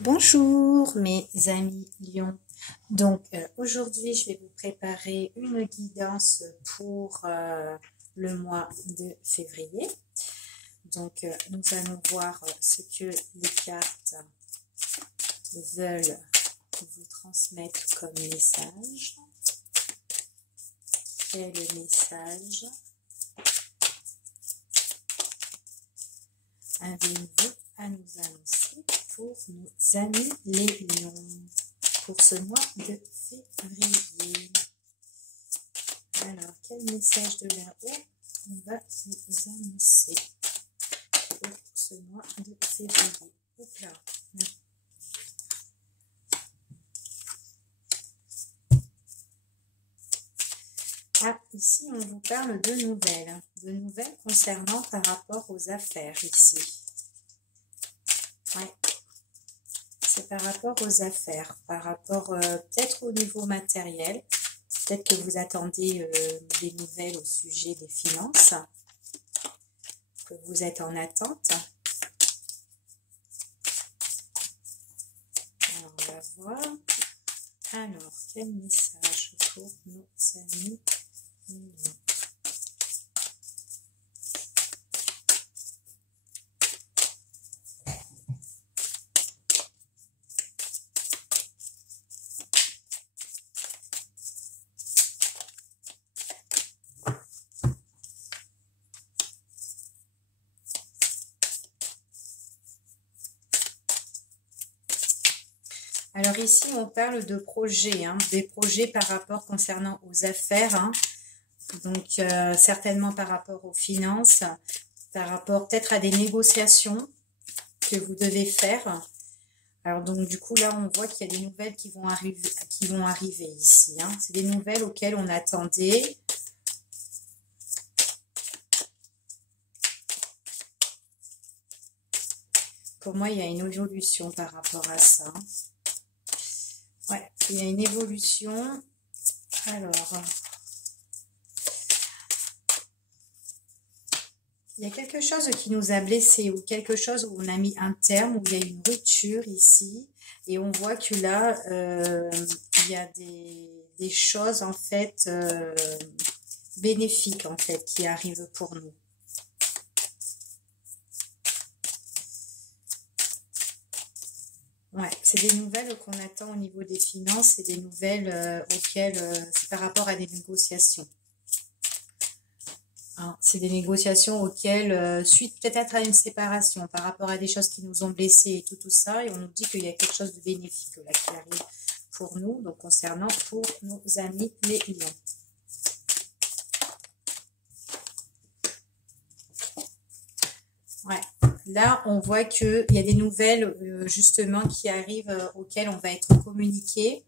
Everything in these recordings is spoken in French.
Bonjour mes amis Lions. Donc aujourd'hui je vais vous préparer une guidance pour le mois de février. Donc nous allons voir ce que les cartes veulent vous transmettre comme message. Quel est le message avez-vous à nous annoncer pour nos amis les lions pour ce mois de février? Alors, quel message de là-haut on va vous annoncer pour ce mois de février? Oups là. Ah, ici on vous parle de nouvelles concernant par rapport aux affaires ici. Ouais. C'est par rapport aux affaires, par rapport peut-être au niveau matériel, peut-être que vous attendez des nouvelles au sujet des finances, que vous êtes en attente. Alors on va voir. Alors, quel message pour nos amis lions? Alors ici, on parle de projets, des projets par rapport concernant aux affaires, donc certainement par rapport aux finances, par rapport peut-être à des négociations que vous devez faire. Alors donc du coup là, on voit qu'il y a des nouvelles qui vont arriver ici. C'est des nouvelles auxquelles on attendait. Pour moi, il y a une évolution par rapport à ça. Ouais, il y a une évolution. Alors, il y a quelque chose qui nous a blessés ou quelque chose où on a mis un terme, où il y a une rupture ici. Et on voit que là, il y a des choses en fait bénéfiques en fait qui arrivent pour nous. Ouais, c'est des nouvelles qu'on attend au niveau des finances, c'est des nouvelles auxquelles, c'est par rapport à des négociations. C'est des négociations auxquelles, suite peut-être à une séparation, par rapport à des choses qui nous ont blessés et tout ça, et on nous dit qu'il y a quelque chose de bénéfique là qui arrive pour nous, donc concernant pour nos amis les lions. Ouais. Là, on voit qu'il y a des nouvelles justement qui arrivent auxquelles on va être communiqué.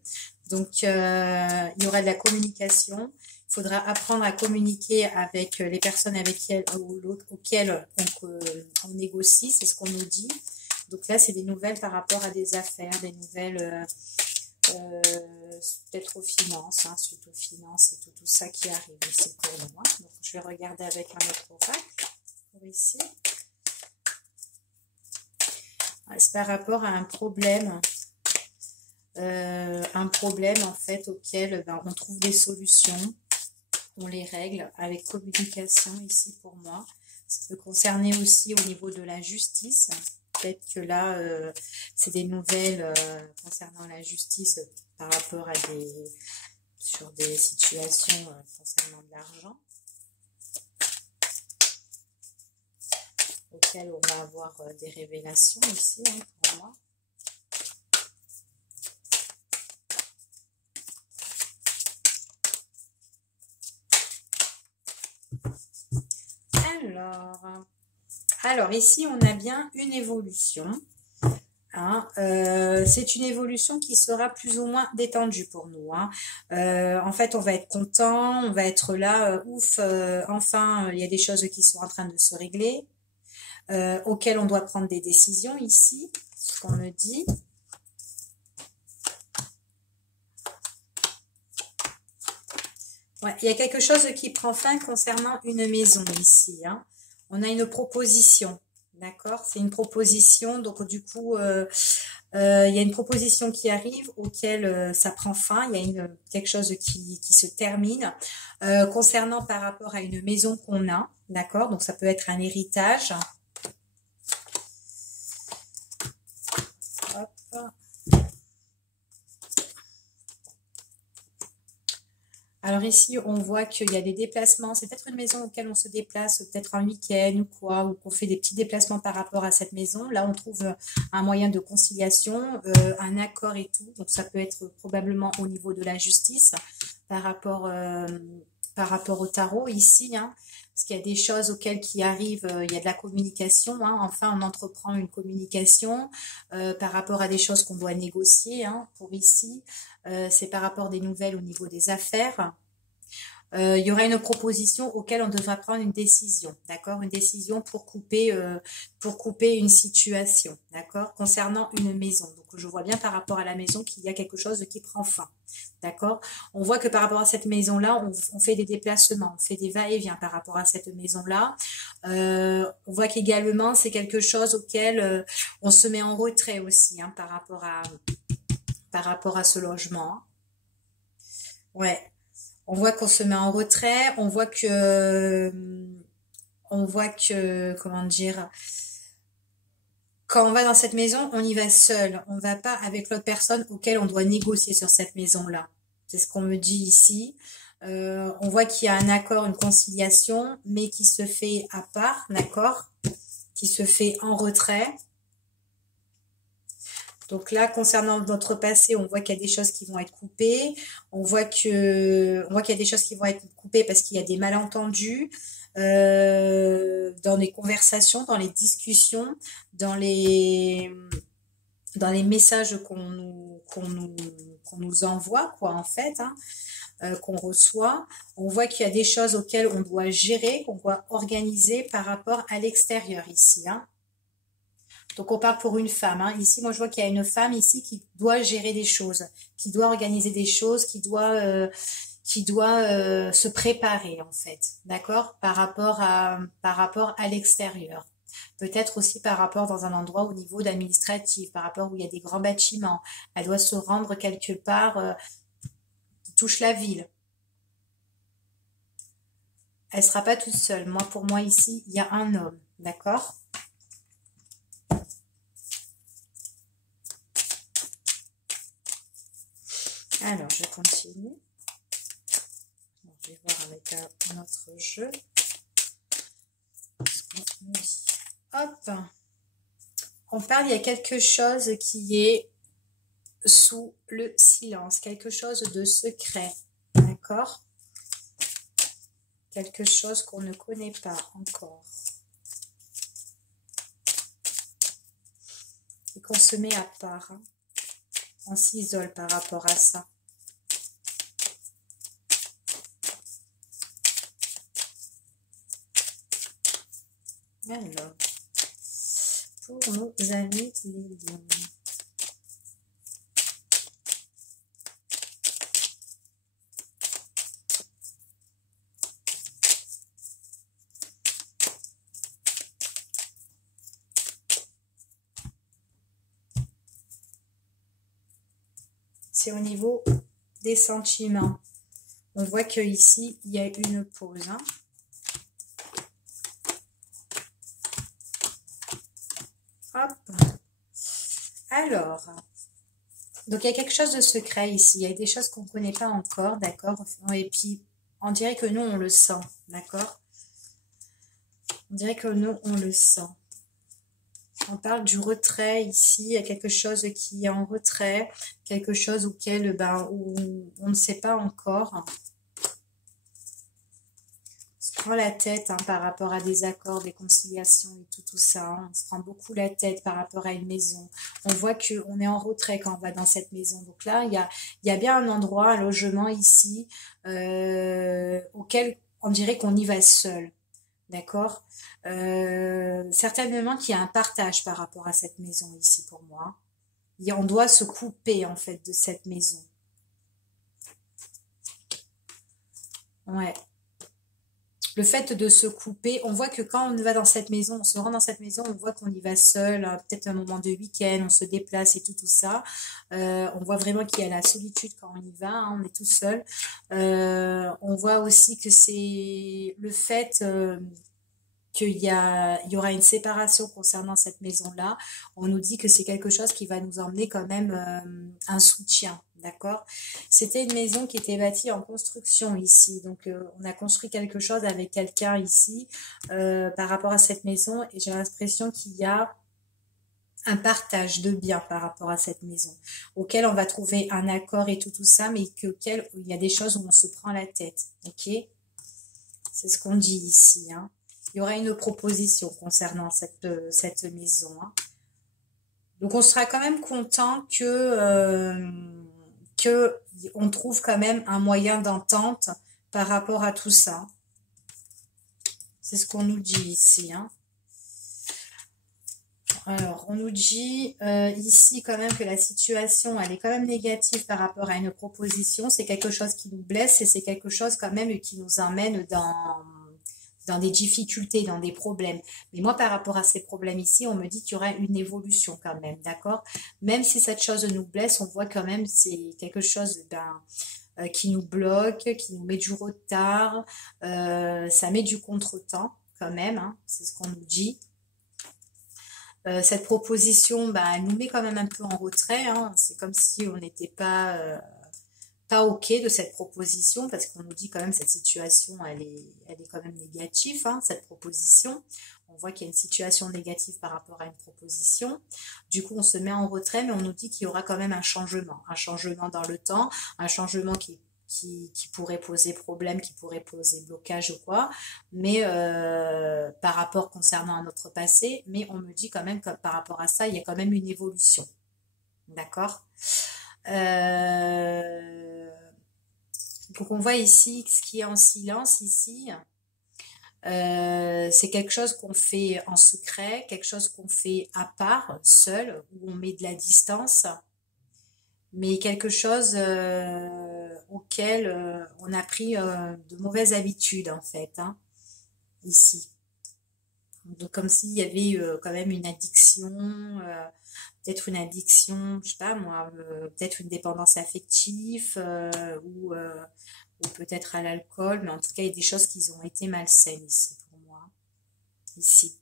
Donc, il y aura de la communication. Il faudra apprendre à communiquer avec les personnes auxquelles on négocie. C'est ce qu'on nous dit. Donc là, c'est des nouvelles par rapport à des affaires, des nouvelles peut-être aux finances, suite aux finances et tout ça qui arrive ici pour moi. Donc, je vais regarder avec un autre oracle pour ici. C'est par rapport à un problème en fait auquel on trouve des solutions, on les règle avec communication ici pour moi. Ça peut concerner aussi au niveau de la justice. Peut-être que là, c'est des nouvelles concernant la justice par rapport à sur des situations concernant de l'argent, auquel on va avoir des révélations ici pour moi. Alors ici on a bien une évolution. C'est une évolution qui sera plus ou moins détendue pour nous. En fait, on va être content, on va être là, ouf, enfin, il y a des choses qui sont en train de se régler. Auquel on doit prendre des décisions ici, ce qu'on me dit. Ouais, il y a quelque chose qui prend fin concernant une maison ici. On a une proposition, d'accord? C'est une proposition, donc du coup, Il y a une proposition qui arrive auquel ça prend fin. Il y a quelque chose qui se termine. Concernant par rapport à une maison qu'on a, d'accord? Donc, ça peut être un héritage. Hop. Alors ici, on voit qu'il y a des déplacements. C'est peut-être une maison auquel on se déplace, peut-être un week-end ou quoi, ou qu'on fait des petits déplacements par rapport à cette maison. Là, on trouve un moyen de conciliation, un accord et tout. Donc, ça peut être probablement au niveau de la justice par rapport au tarot ici, hein. Parce qu'il y a des choses auxquelles qui arrivent, il y a de la communication, hein. Enfin, on entreprend une communication par rapport à des choses qu'on doit négocier, hein, pour ici. C'est par rapport des nouvelles au niveau des affaires. Il y aurait une proposition auquel on devra prendre une décision, d'accord? Une décision pour couper une situation, d'accord? Concernant une maison. Donc, je vois bien par rapport à la maison qu'il y a quelque chose qui prend fin, d'accord? On voit que par rapport à cette maison-là, on fait des déplacements, on fait des va-et-vient par rapport à cette maison-là. On voit qu'également, c'est quelque chose auquel on se met en retrait aussi, hein, par rapport à ce logement. Ouais. On voit qu'on se met en retrait, on voit que, comment dire, quand on va dans cette maison, on y va seul. On ne va pas avec l'autre personne auquel on doit négocier sur cette maison-là. C'est ce qu'on me dit ici. On voit qu'il y a un accord, une conciliation, mais qui se fait à part, d'accord? Qui se fait en retrait. Donc là, concernant notre passé, on voit qu'il y a des choses qui vont être coupées. On voit qu'il y a des choses qui vont être coupées parce qu'il y a des malentendus dans les conversations, dans les discussions, dans les messages qu'on nous envoie, quoi, en fait, hein, qu'on reçoit. On voit qu'il y a des choses auxquelles on doit gérer, qu'on doit organiser par rapport à l'extérieur ici, hein. Donc, on parle pour une femme, hein. Ici, moi, je vois qu'il y a une femme ici qui doit gérer des choses, qui doit organiser des choses, qui doit se préparer, en fait. D'accord? Par rapport à l'extérieur. Peut-être aussi par rapport dans un endroit au niveau d'administratif, par rapport où il y a des grands bâtiments. Elle doit se rendre quelque part qui touche la ville. Elle sera pas toute seule. Moi, pour moi, ici, il y a un homme. D'accord? Alors, je continue. Bon, je vais voir avec un autre jeu. Hop. On parle, il y a quelque chose qui est sous le silence. Quelque chose de secret. D'accord? Quelque chose qu'on ne connaît pas encore. Et qu'on se met à part, hein. On s'isole par rapport à ça. Alors, pour nos amis les lions. C'est au niveau des sentiments. On voit que ici il y a une pause, hein. Hop. Alors, donc il y a quelque chose de secret ici. Il y a des choses qu'on ne connaît pas encore, d'accord? Et puis, on dirait que nous, on le sent, d'accord? On dirait que nous, on le sent. On parle du retrait ici. Il y a quelque chose qui est en retrait, quelque chose auquel, où on ne sait pas encore. On se prend la tête, hein, par rapport à des accords, des conciliations et tout ça, hein. On se prend beaucoup la tête par rapport à une maison. On voit qu'on est en retrait quand on va dans cette maison. Donc là, il y a bien un endroit, un logement ici, auquel on dirait qu'on y va seul. D'accord? Certainement qu'il y a un partage par rapport à cette maison ici pour moi. On doit se couper en fait de cette maison. Ouais. le fait de se couper, on voit que quand on va dans cette maison, on se rend dans cette maison, on voit qu'on y va seul, hein, peut-être un moment de week-end, on se déplace et tout ça. On voit vraiment qu'il y a la solitude quand on y va, hein, on est tout seul. On voit aussi que c'est le fait il y aura une séparation concernant cette maison-là. On nous dit que c'est quelque chose qui va nous emmener quand même un soutien, d'accord? C'était une maison qui était bâtie en construction ici, donc on a construit quelque chose avec quelqu'un ici par rapport à cette maison, et j'ai l'impression qu'il y a un partage de biens par rapport à cette maison, auquel on va trouver un accord et tout ça, mais auquel il y a des choses où on se prend la tête, ok? C'est ce qu'on dit ici, hein. Il y aura une proposition concernant cette maison, hein. Donc, on sera quand même content que on trouve quand même un moyen d'entente par rapport à tout ça. C'est ce qu'on nous dit ici, hein. Alors, on nous dit ici quand même que la situation, elle est quand même négative par rapport à une proposition. C'est quelque chose qui nous blesse et c'est quelque chose quand même qui nous emmène dans des difficultés, dans des problèmes. Mais moi, par rapport à ces problèmes ici, on me dit qu'il y aura une évolution quand même, d'accord? Même si cette chose nous blesse, on voit quand même c'est quelque chose qui nous bloque, qui nous met du retard, ça met du contretemps quand même, hein, c'est ce qu'on nous dit. Cette proposition, bah, elle nous met quand même un peu en retrait, hein. C'est comme si on n'était pas OK de cette proposition, parce qu'on nous dit quand même cette situation, elle est quand même négative, hein, cette proposition. On voit qu'il y a une situation négative par rapport à une proposition. Du coup, on se met en retrait, mais on nous dit qu'il y aura quand même un changement dans le temps, un changement qui pourrait poser problème, qui pourrait poser blocage ou quoi, mais par rapport concernant à notre passé, mais on me dit quand même que par rapport à ça, il y a quand même une évolution. D'accord? Donc on voit ici ce qui est en silence ici. C'est quelque chose qu'on fait en secret, quelque chose qu'on fait à part, seul, où on met de la distance, mais quelque chose auquel on a pris de mauvaises habitudes en fait, hein, ici. Donc comme s'il y avait quand même une addiction, peut-être une addiction, je sais pas moi, peut-être une dépendance affective ou peut-être à l'alcool, mais en tout cas il y a des choses qui ont été malsaines ici pour moi, ici.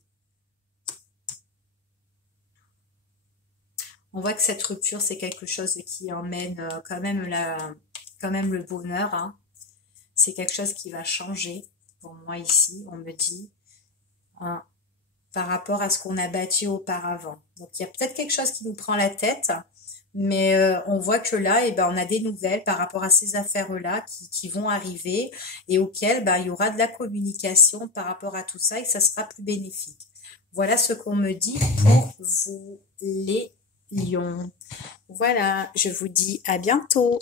On voit que cette rupture c'est quelque chose qui emmène quand même le bonheur, hein. C'est quelque chose qui va changer pour moi ici, on me dit, hein, par rapport à ce qu'on a bâti auparavant. Donc il y a peut-être quelque chose qui nous prend la tête, mais on voit que là, eh ben, on a des nouvelles par rapport à ces affaires-là qui vont arriver et auxquelles il y aura de la communication par rapport à tout ça et que ça sera plus bénéfique. Voilà ce qu'on me dit pour vous les lions. Voilà, je vous dis à bientôt.